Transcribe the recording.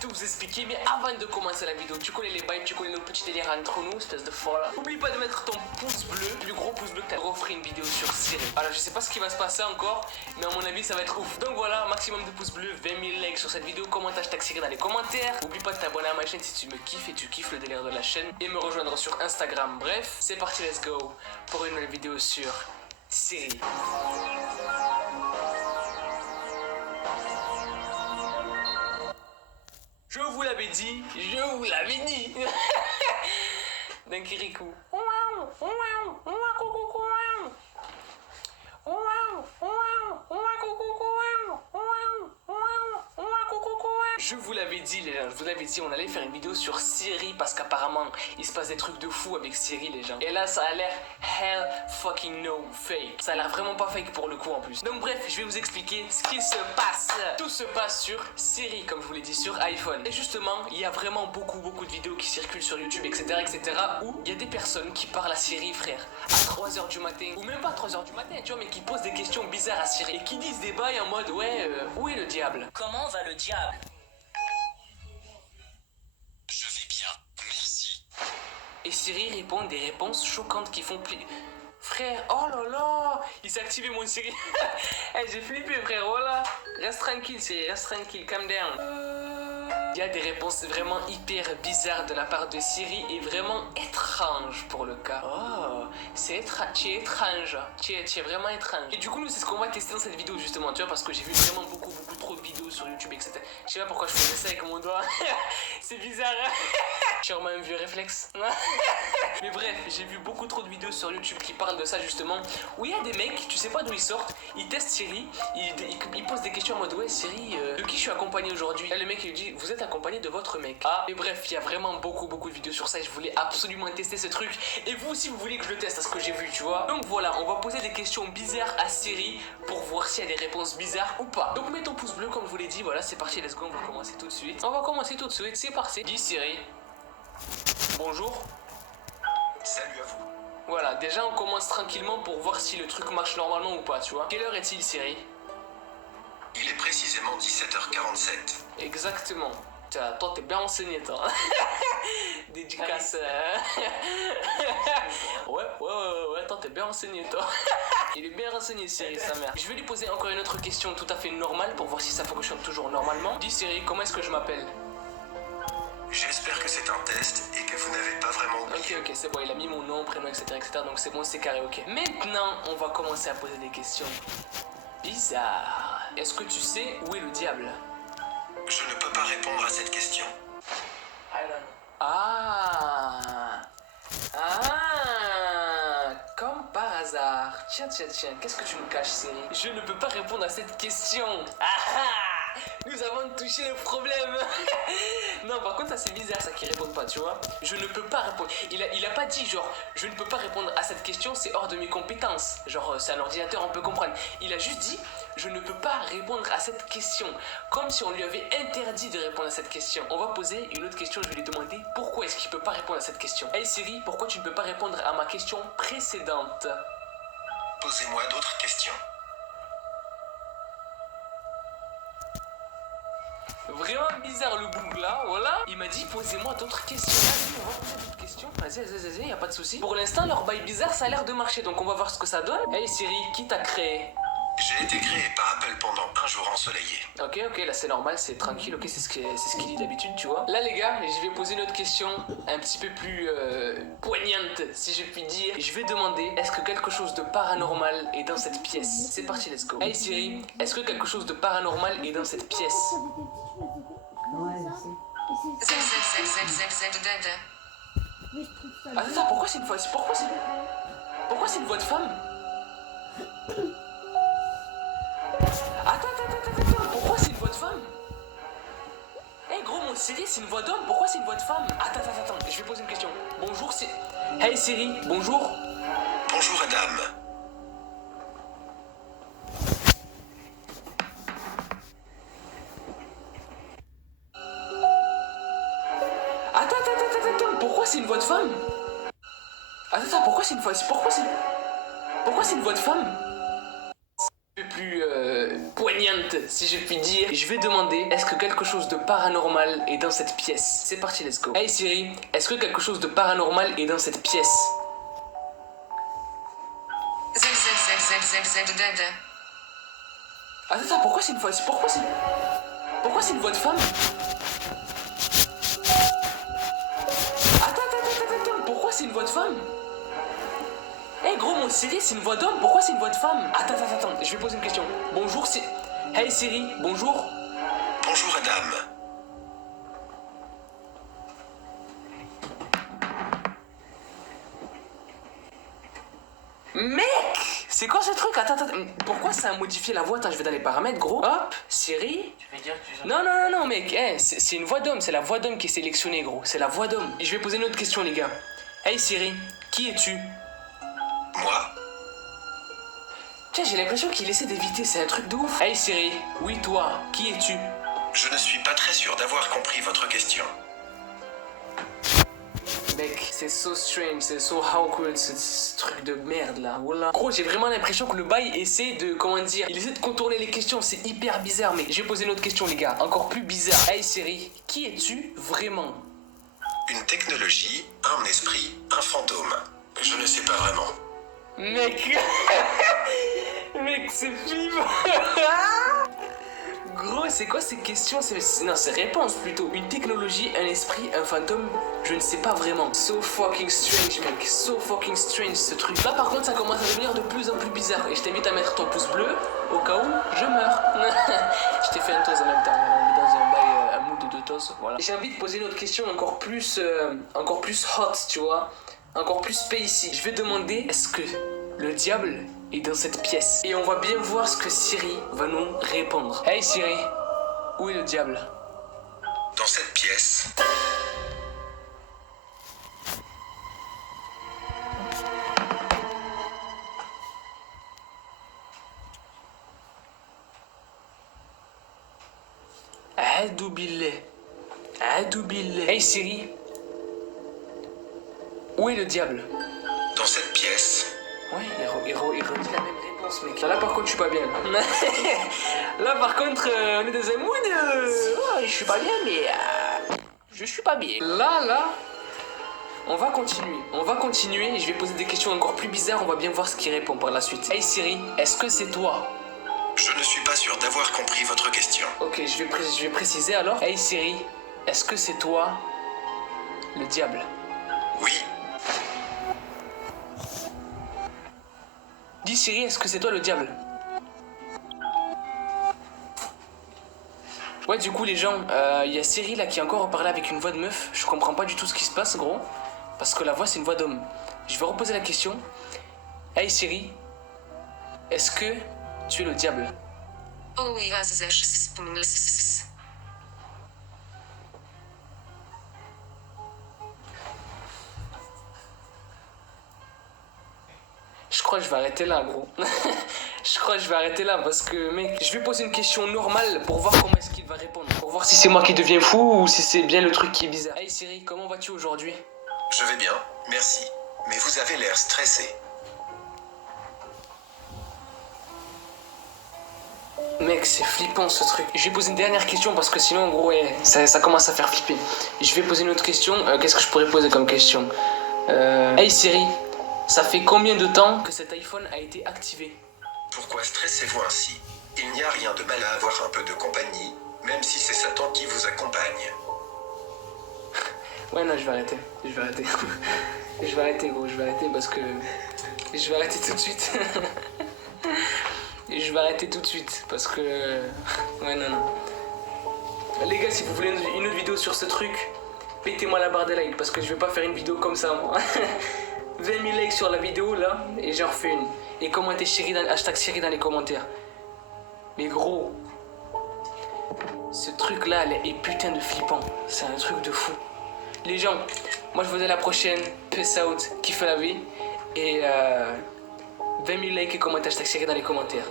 Tout vous expliquer, mais avant de commencer la vidéo, tu connais les bails, tu connais nos petits délires entre nous, espèce de folle. N'oublie pas de mettre ton pouce bleu, le plus gros pouce bleu que t'as offrir une vidéo sur Siri. Alors je sais pas ce qui va se passer encore, mais à mon avis ça va être ouf. Donc voilà, maximum de pouces bleus, 20 000 likes sur cette vidéo, commente hashtag Siri dans les commentaires. N'oublie pas de t'abonner à ma chaîne si tu me kiffes et tu kiffes le délire de la chaîne, et me rejoindre sur Instagram. Bref, c'est parti, let's go pour une nouvelle vidéo sur Siri. Je vous l'avais dit, d'un Kirikou. Je vous l'avais dit les gens, je vous l'avais dit, on allait faire une vidéo sur Siri parce qu'apparemment il se passe des trucs de fou avec Siri les gens. Et là ça a l'air hell fucking no fake. Ça a l'air vraiment pas fake pour le coup en plus. Donc bref, je vais vous expliquer ce qui se passe. Tout se passe sur Siri comme je vous l'ai dit sur iPhone. Et justement, il y a vraiment beaucoup de vidéos qui circulent sur YouTube etc où il y a des personnes qui parlent à Siri frère à 3h du matin ou même pas 3h du matin tu vois, mais qui posent des questions bizarres à Siri et qui disent des bails en mode ouais où est le diable? Comment va le diable? Je vais bien, merci. Et Siri répond des réponses choquantes qui font pli... Frère, oh là là, il s'est activé mon Siri. Hey, j'ai flippé frère, voilà. Reste tranquille Siri, reste tranquille, calm down. Il y a des réponses vraiment hyper bizarres de la part de Siri et vraiment étranges pour le cas. Oh, tu es étrange, tu es vraiment étrange. Et du coup, nous, c'est ce qu'on va tester dans cette vidéo justement, tu vois, parce que j'ai vu vraiment beaucoup trop de vidéos sur YouTube, etc. Je sais pas pourquoi je faisais ça avec mon doigt. C'est bizarre, hein. Sûrement un vieux réflexe. Mais bref, j'ai vu beaucoup trop de vidéos sur YouTube qui parlent de ça justement, où il y a des mecs, tu sais pas d'où ils sortent, ils testent Siri, ils posent des questions en mode ouais Siri, de qui je suis accompagné aujourd'hui? Là le mec il dit vous êtes accompagné de votre mec. Ah, mais bref, il y a vraiment beaucoup de vidéos sur ça et je voulais absolument tester ce truc. Et vous aussi vous voulez que je le teste à ce que j'ai vu, tu vois. Donc voilà, on va poser des questions bizarres à Siri pour voir s'il y a des réponses bizarres ou pas. Donc mets ton pouce bleu comme je vous l'ai dit, voilà c'est parti, let's go, on va commencer tout de suite. C'est parti. Dis Siri. Bonjour. Salut à vous. Voilà, déjà on commence tranquillement pour voir si le truc marche normalement ou pas, tu vois. Quelle heure est-il, Siri? Il est précisément 17h47. Exactement. Toi, t'es bien renseigné, toi. Dédicace. Ouais, toi, t'es bien renseigné, toi. Il est bien renseigné, Siri, sa mère. Je vais lui poser encore une autre question tout à fait normale pour voir si ça fonctionne toujours normalement. Dis, Siri, comment est-ce que je m'appelle? J'espère que c'est un test et que vous n'avez pas vraiment oublié. Ok, c'est bon, il a mis mon nom, prénom, etc. Donc c'est bon, c'est carré, ok. Maintenant, on va commencer à poser des questions bizarres. Est-ce que tu sais où est le diable? Je ne peux pas répondre à cette question. Ah, comme par hasard. Tiens, qu'est-ce que tu me caches, Siri? Je ne peux pas répondre à cette question. Nous avons touché le problème. Non, par contre, ça c'est bizarre, ça qui répond pas, tu vois. Je ne peux pas répondre. Il a pas dit genre, je ne peux pas répondre à cette question, c'est hors de mes compétences. Genre, c'est un ordinateur, on peut comprendre. Il a juste dit, je ne peux pas répondre à cette question. Comme si on lui avait interdit de répondre à cette question. On va poser une autre question, je vais lui demander pourquoi est-ce qu'il peut pas répondre à cette question. Hey Siri, pourquoi tu ne peux pas répondre à ma question précédente? Posez-moi d'autres questions. Vraiment bizarre le bug là, voilà. Il m'a dit posez-moi d'autres questions. Vas-y, on va poser d'autres questions. Vas-y, y a pas de souci. Pour l'instant, leur bail bizarre, ça a l'air de marcher, donc on va voir ce que ça donne. Hey Siri, qui t'a créé? J'ai été créé par Apple pendant un jour ensoleillé. Ok, là c'est normal, c'est tranquille, ok, c'est ce qu'il dit d'habitude, tu vois. Là les gars, je vais poser une autre question, un petit peu plus poignante, si je puis dire. Je vais demander, est-ce que quelque chose de paranormal est dans cette pièce? C'est parti, let's go. Hey Siri, est-ce que quelque chose de paranormal est dans cette pièce? Attends, pourquoi c'est une voix de femme? Attends, pourquoi c'est une voix de femme? Hey gros, mon Siri, c'est une voix d'homme, pourquoi c'est une voix de femme? Attends, je vais poser une question. Bonjour, c'est... Hey Siri, bonjour. Bonjour Adam. Attends, pourquoi c'est une voix de femme? Attends, pourquoi c'est une voix de femme? Un peu plus poignante, si je puis dire. Je vais demander, est-ce que quelque chose de paranormal est dans cette pièce? C'est parti, let's go. Hey Siri, est-ce que quelque chose de paranormal est dans cette pièce? Attends, pourquoi c'est une voix... Pourquoi c'est une voix de femme? Attends, pourquoi c'est une voix de femme? Eh gros, mon Siri, c'est une voix d'homme, pourquoi c'est une voix de femme? Attends, je vais poser une question. Bonjour, c'est... Hey Siri, bonjour. Bonjour Adam. Mec, c'est quoi ce truc? Attends, pourquoi ça a modifié la voix? Attends, je vais dans les paramètres, gros. Hop, Siri. Tu veux dire que tu... Non, mec, c'est une voix d'homme, c'est la voix d'homme qui est sélectionnée, gros. C'est la voix d'homme. Et je vais poser une autre question, les gars. Hey Siri, qui es-tu? Moi? Tiens, j'ai l'impression qu'il essaie d'éviter, c'est un truc de ouf. Hey Siri, oui toi, qui es-tu? Je ne suis pas très sûr d'avoir compris votre question. Mec, c'est so strange, c'est so awkward, ce truc de merde là, voilà. Gros, j'ai vraiment l'impression que le bail essaie de, comment dire, il essaie de contourner les questions, c'est hyper bizarre, mec. Je vais poser une autre question, les gars, encore plus bizarre. Hey Siri, qui es-tu vraiment? Une technologie, un esprit, un fantôme. Je ne sais pas vraiment. Mec, mec, c'est flippant. Gros, c'est quoi ces questions? Non, c'est réponse plutôt. Une technologie, un esprit, un fantôme, je ne sais pas vraiment. So fucking strange, mec. So fucking strange ce truc. Là, par contre, ça commence à devenir de plus en plus bizarre. Et je t'invite à mettre ton pouce bleu au cas où je meurs. Je t'ai fait un toast en même temps. On est dans un bail, un mood de 2 toasts. Voilà. J'ai envie de poser une autre question encore plus hot, tu vois. Encore plus spacey. Je vais demander, est-ce que le diable est dans cette pièce? Et on va bien voir ce que Siri va nous répondre. Hey Siri, où est le diable? Dans cette pièce, Adoubilé. Hey Siri, où est le diable? dans cette pièce, Ouais, il redit la même réponse, mec. Là, par contre, je suis pas bien. Là, par contre, on est dans un mood. Je suis pas bien, mais. Je suis pas bien. Là. On va continuer. Je vais poser des questions encore plus bizarres. On va bien voir ce qu'il répond par la suite. Hey Siri, est-ce que c'est toi? je ne suis pas sûr d'avoir compris votre question. Ok, je vais préciser alors. Hey Siri, est-ce que c'est toi le diable? Oui, Dis Siri, est-ce que c'est toi le diable? Ouais, du coup, les gens, y a Siri là qui a encore parlé avec une voix de meuf. Je comprends pas du tout ce qui se passe, gros. Parce que la voix, c'est une voix d'homme. Je vais reposer la question. Hey Siri, est-ce que tu es le diable? Je crois que je vais arrêter là, gros. Je crois que je vais arrêter là parce que, mec, je vais poser une question normale pour voir comment est-ce qu'il va répondre. Pour voir si c'est moi qui deviens fou ou si c'est bien le truc qui est bizarre. Hey Siri, comment vas-tu aujourd'hui? je vais bien, merci. Mais vous avez l'air stressé. Mec, c'est flippant ce truc. Je vais poser une dernière question parce que sinon, en gros, ouais, ça commence à faire flipper. Je vais poser une autre question. Qu'est-ce que je pourrais poser comme question? Hey Siri, ça fait combien de temps que cet iPhone a été activé? Pourquoi stressez-vous ainsi? Il n'y a rien de mal à avoir un peu de compagnie, même si c'est Satan qui vous accompagne. Ouais, non, je vais arrêter. Je vais arrêter, gros. Je vais arrêter parce que... Je vais arrêter tout de suite. Je vais arrêter tout de suite parce que... Ouais, non. Les gars, si vous voulez une autre vidéo sur ce truc, pétez-moi la barre des likes parce que je vais pas faire une vidéo comme ça, moi. 20 000 likes sur la vidéo, là, et j'en refais une. Et commentez hashtag Siri dans les commentaires. Mais gros, ce truc-là est putain de flippant. C'est un truc de fou. Les gens, moi je vous dis à la prochaine. Peace out, kiffe la vie. Et 20 000 likes et commentez hashtag Siri dans les commentaires.